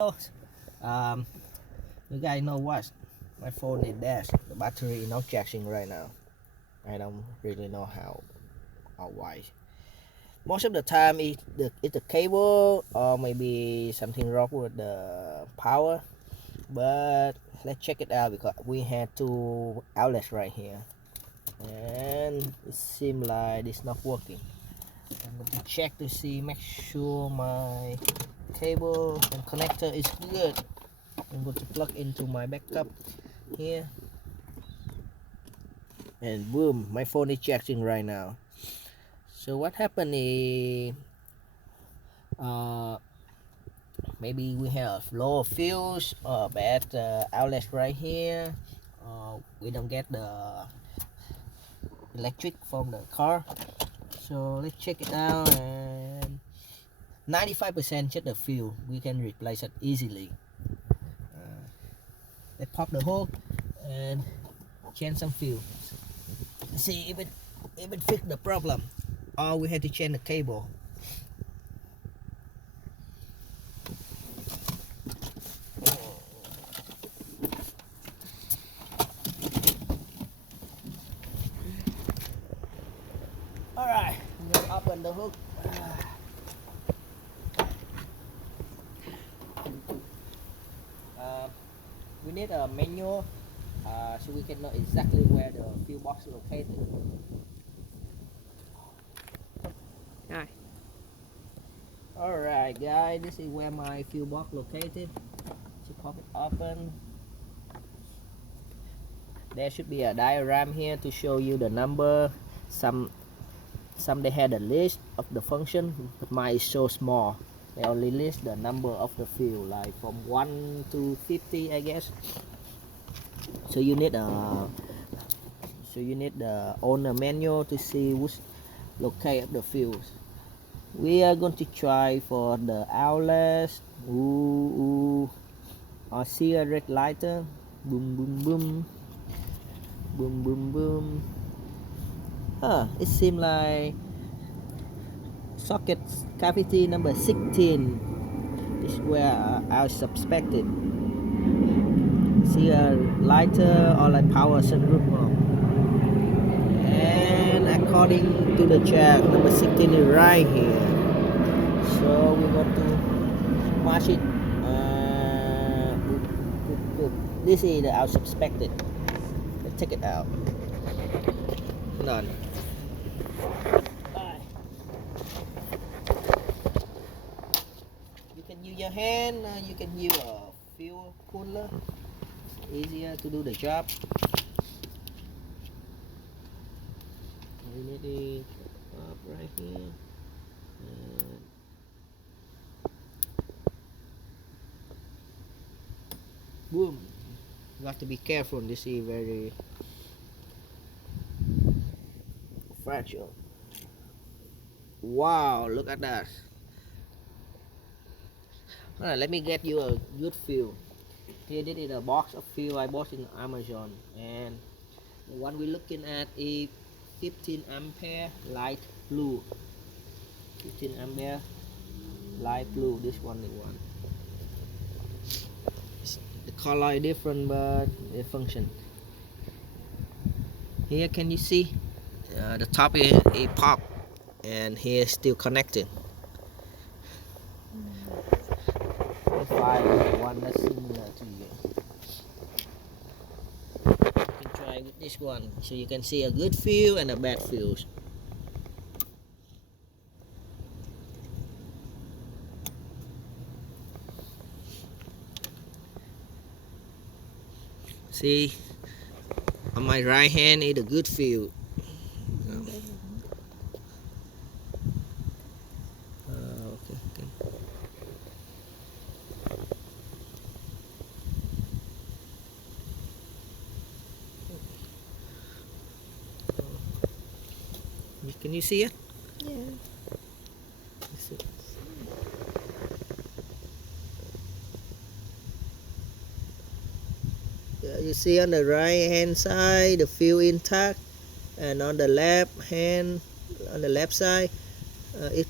Um, you guys know what? My phone is dead. The battery is not charging right now. I don't really know how or why. Most of the time, it's the cable or maybe something wrong with the power. But let's check it out because we had two outlets right here, and it seems like it's not working. I'm going to check to see, make sure my cable and connector is good. I'm going to plug into my backup here, and boom, my phone is charging right now. So what happened is maybe we have low fuse or bad outlet right here. We don't get the electric from the car. So let's check it out, and 95% just the fuel. We can replace it easily. Let's pop the hook and change some fuel. See if it fix the problem. Or we have to change the cable. Alright, let's open the hook. We need a manual so we can know exactly where the fuel box is located. Alright guys, this is where my fuel box located. To pop it open, there should be a diagram here to show you the number. Some they had a list of the function, but mine is so small. They only list the number of the fuel, like from 1 to 50, I guess. So you need the owner manual to see which locate of the fuels. We are going to try for the outlets. I see a red lighter. Boom, boom, boom. Boom, boom, boom. It seems like socket cavity number 16 is where I suspected. See a lighter or like power sunroof on. And according to the check, number 16 is right here. So we're going to match it. This is the out suspected. Let's take it out. Hold on. You can use your hand, you can use a fuel cooler. Easier to do the job. We need it up right here. Boom. You have to be careful. This is very fragile. Wow, look at that. Alright, let me get you a good fuel. Here, this is a box of fuel I bought in Amazon, and the one we're looking at is 15 ampere light blue. 15 ampere light blue. This one is one. The color is different, but the function. Here, can you see? The top is pop, and here is still connected. Let's find one that's similar to you. You can try with this one, so you can see a good fuse and a bad fuse. See, on my right hand is a good fuse. Okay. Can you see it? Yeah. You see on the right hand side the fuse intact, and on the left side it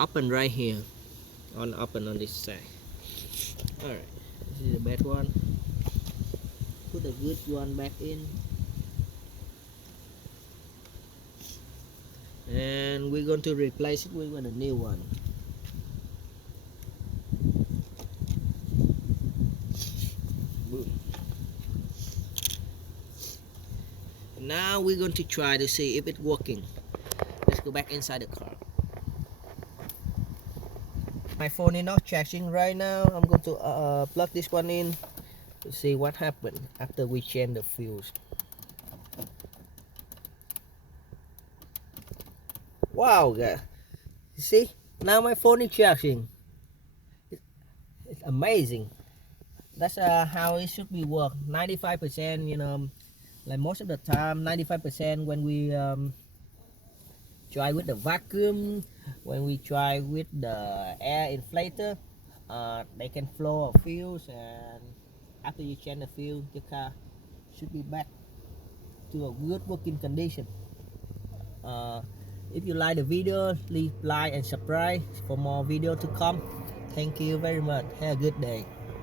open right here, open on this side. All right, this is the bad one. Put the good one back in, and we're going to replace it with a new one. Boom. Now we're going to try to see if it's working. Let's go back inside the car. My phone is not charging right now. I'm going to plug this one in to see what happened after we change the fuse. Wow, guys. You see? Now my phone is charging. It's amazing. That's how it should be work. 95%, you know, like most of the time, 95% when we try with the vacuum, when we try with the air inflator, they can flow a fuse, and after you change the fuse, the car should be back to a good working condition. If you like the video, please like and subscribe for more video to come. Thank you very much. Have a good day.